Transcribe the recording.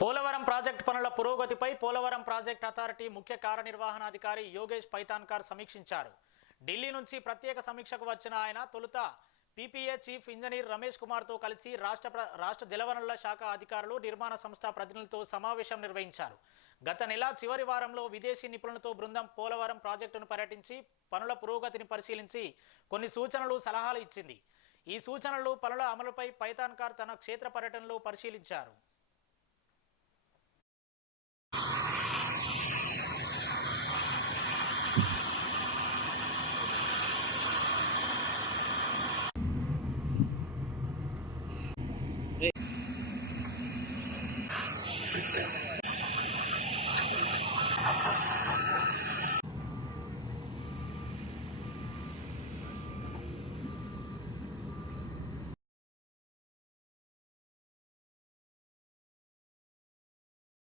Polavaram project పనుల పురోగతిపై Polavaram project authority ముఖ్య కార్యనిర్వహణాధికారి యోగేష్ పైతాన్కర్ సమీక్షించారు. ఢిల్లీ నుంచి ప్రత్యేక సమీక్షకు వచ్చిన ఆయన తొలుత పీపీఏ చీఫ్ ఇంజనీర్ రమేష్ కుమార్తో కలిసి రాష్ట్ర జలవనరుల శాఖ అధికారులు, నిర్మాణ సంస్థ ప్రతినిధులతో సమావేశం నిర్వహించారు. గత నెల చివరి వారంలో విదేశీ నిపుణులతో బృందం పోలవరం ప్రాజెక్టును పర్యటించి పనుల పురోగతిని పరిశీలించి కొన్ని సూచనలు, సలహాలు ఇచ్చింది. ఈ సూచనలు, పనుల అమలుపై పైతాన్కర్ తన క్షేత్ర పర్యటనలో పరిశీలించారు.